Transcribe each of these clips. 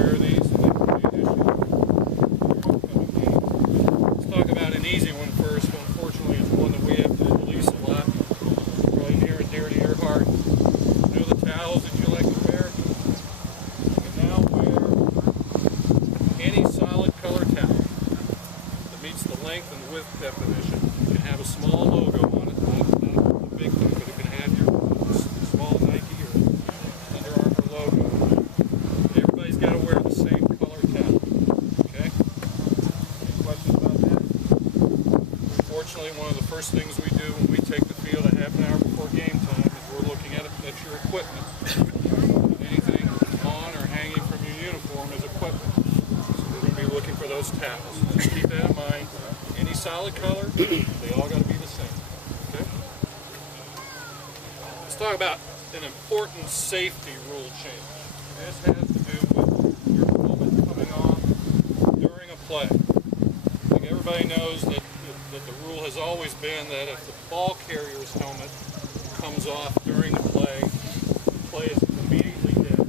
Prepare these and then we'll be issued upcoming games. Let's talk about an easy one first. Unfortunately, it's one that we have to release a lot. Probably near and dear to your heart. You know the towels that you like to wear? You can now wear any solid color towel that meets the length and width definition. You can have a small logo on it, not a big one, but it can have your small Nike or Under Armour logo on it. Everybody's got to wear the same color towel. Okay? Any questions about that? Fortunately, one of the first things we do when we take the field a half an hour before game time is we're looking at your equipment. Anything on or hanging from your uniform is equipment. So we're going to be looking for those towels. Just keep that in mind. Any solid color, they all got to be the same. Okay? Let's talk about an important safety rule change. This has to do with your helmet coming off during a play. I think everybody knows that the rule has always been that if the ball carrier's helmet comes off during the play is immediately dead.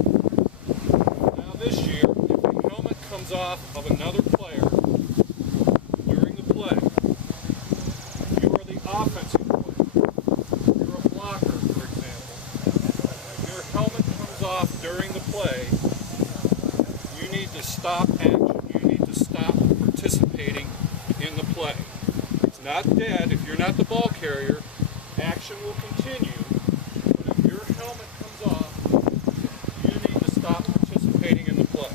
Now this year, if the helmet comes off of another player during the play, you are the offensive player. You're a blocker, for example. If your helmet comes off during the play, you need to stop action. You need to stop participating in the play. It's not dead. If you're not the ball carrier, action will continue. But if your helmet comes off, you need to stop participating in the play.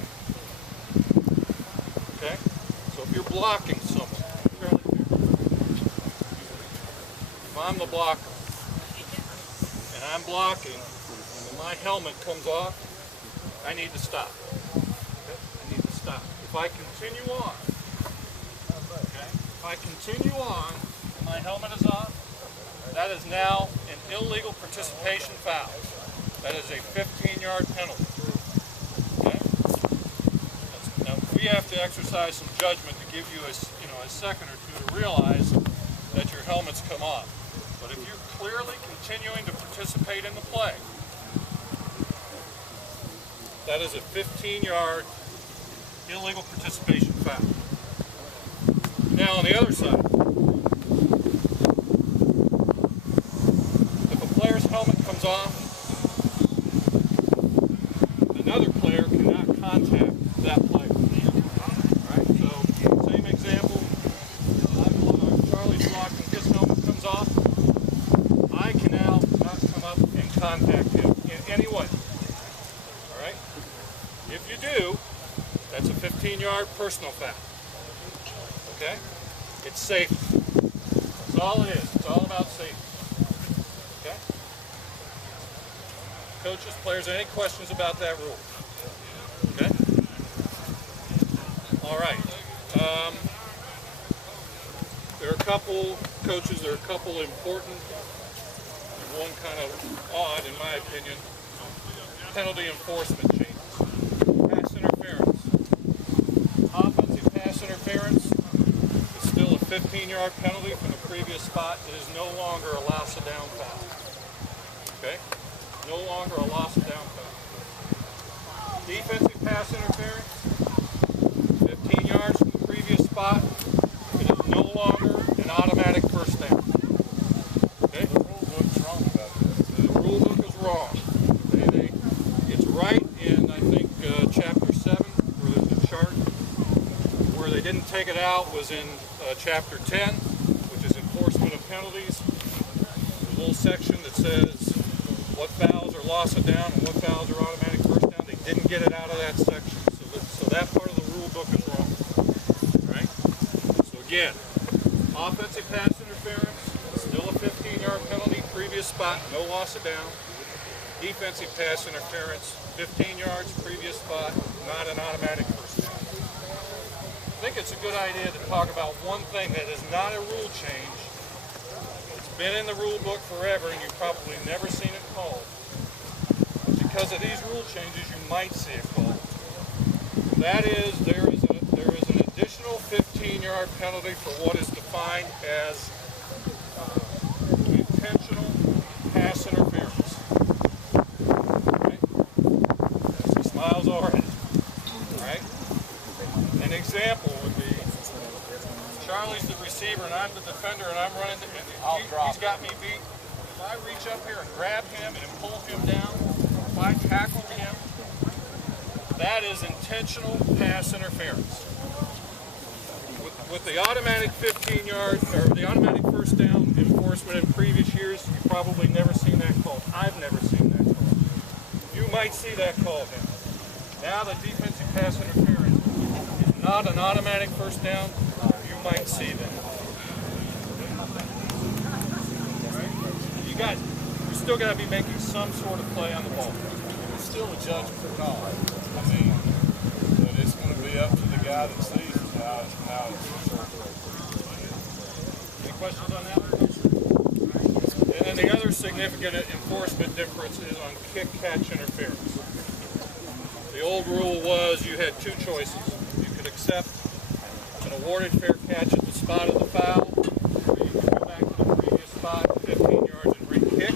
Okay? So if you're blocking someone, if I'm the blocker and I'm blocking and my helmet comes off, I need to stop. Okay? I need to stop. If I continue on, if I continue on and my helmet is off, that is now an illegal participation foul. That is a 15-yard penalty. Okay? Now we have to exercise some judgment to give you a second or two to realize that your helmet's come off. But if you're clearly continuing to participate in the play, that is a 15-yard illegal participation foul. Now on the other side, if a player's helmet comes off, another player cannot contact that player. Alright, so same example, Charlie's blocking, his helmet comes off, I can now not come up and contact him in any way. Alright? If you do, that's a 15-yard personal foul. Okay? It's safety. That's all it is. It's all about safety. Okay? Coaches, players, any questions about that rule? Okay? All right. There are a couple important, and one kind of odd, in my opinion, penalty enforcement changes. Pass interference. Offensive pass interference is still a 15-yard penalty from the previous spot. It is no longer a loss of down foul. Okay? No longer a loss of down foul. Defensive pass interference, 15 yards from the previous spot. It is no longer an automatic first down. Okay? The rule book's wrong about this. The rule book is wrong. Okay? It's right in, I think, chapter 7, where there's a chart. Where they didn't take it out was in chapter 10, which is enforcement of penalties. There's a little section that says what fouls are loss of down and what fouls are automatic first down. They didn't get it out of that section, so that part of the rule book is wrong. Right? So again, offensive pass interference, still a 15-yard penalty, previous spot, no loss of down. Defensive pass interference, 15 yards, previous spot, not an automatic first down. I think it's a good idea to talk about one thing that is not a rule change. It's been in the rule book forever and you've probably never seen it called. But because of these rule changes, you might see it called. That is, there is an additional 15-yard penalty for what is defined as intentional pass interference. Okay? She smiles already. the defender and I'm running, and he's got me beat, if I reach up here and grab him and pull him down, or if I tackle him, that is intentional pass interference. With the automatic 15-yard, or the automatic first down enforcement in previous years, you've probably never seen that called. I've never seen that called. You might see that called now. Now the defensive pass interference is not an automatic first down. You might see that. Right? You still got to be making some sort of play on the ball. It's still a judgment call. I mean, but it's going to be up to the guy that sees how it's Any questions on that? And then the other significant enforcement difference is on kick-catch interference. The old rule was you had two choices. You could accept an awarded fair catch at the spot of the foul, or you could go back to the previous spot, 15 yards, and re-kick.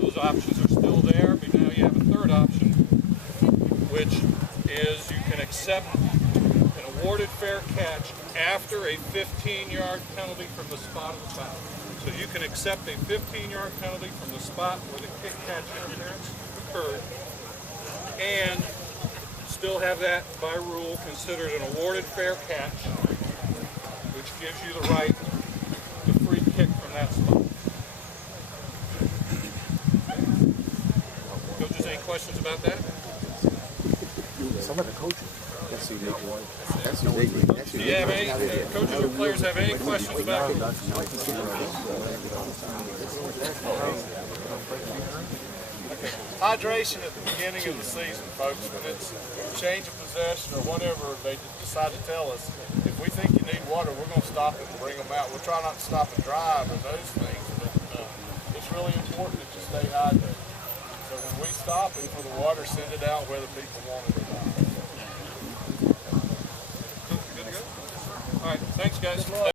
Those options are still there, but now you have a third option, which is you can accept an awarded fair catch after a 15-yard penalty from the spot of the foul. So you can accept a 15-yard penalty from the spot where the kick-catch interference occurred and still have that, by rule, considered an awarded fair catch, which gives you the right to free kick from that spot. Coaches, any questions about that? Some of the coaches. That's who they want. That's who they need. Do you have any coaches or players have any questions about it? hydration at the beginning of the season, folks. When it's change of possession or whatever they decide to tell us, if we think you need water, we're going to stop it and bring them out. We'll try not to stop and drive or those things, but it's really important that you stay hydrated. So when we stop it for the water, send it out whether people want it or not. Good to go? All right, thanks guys.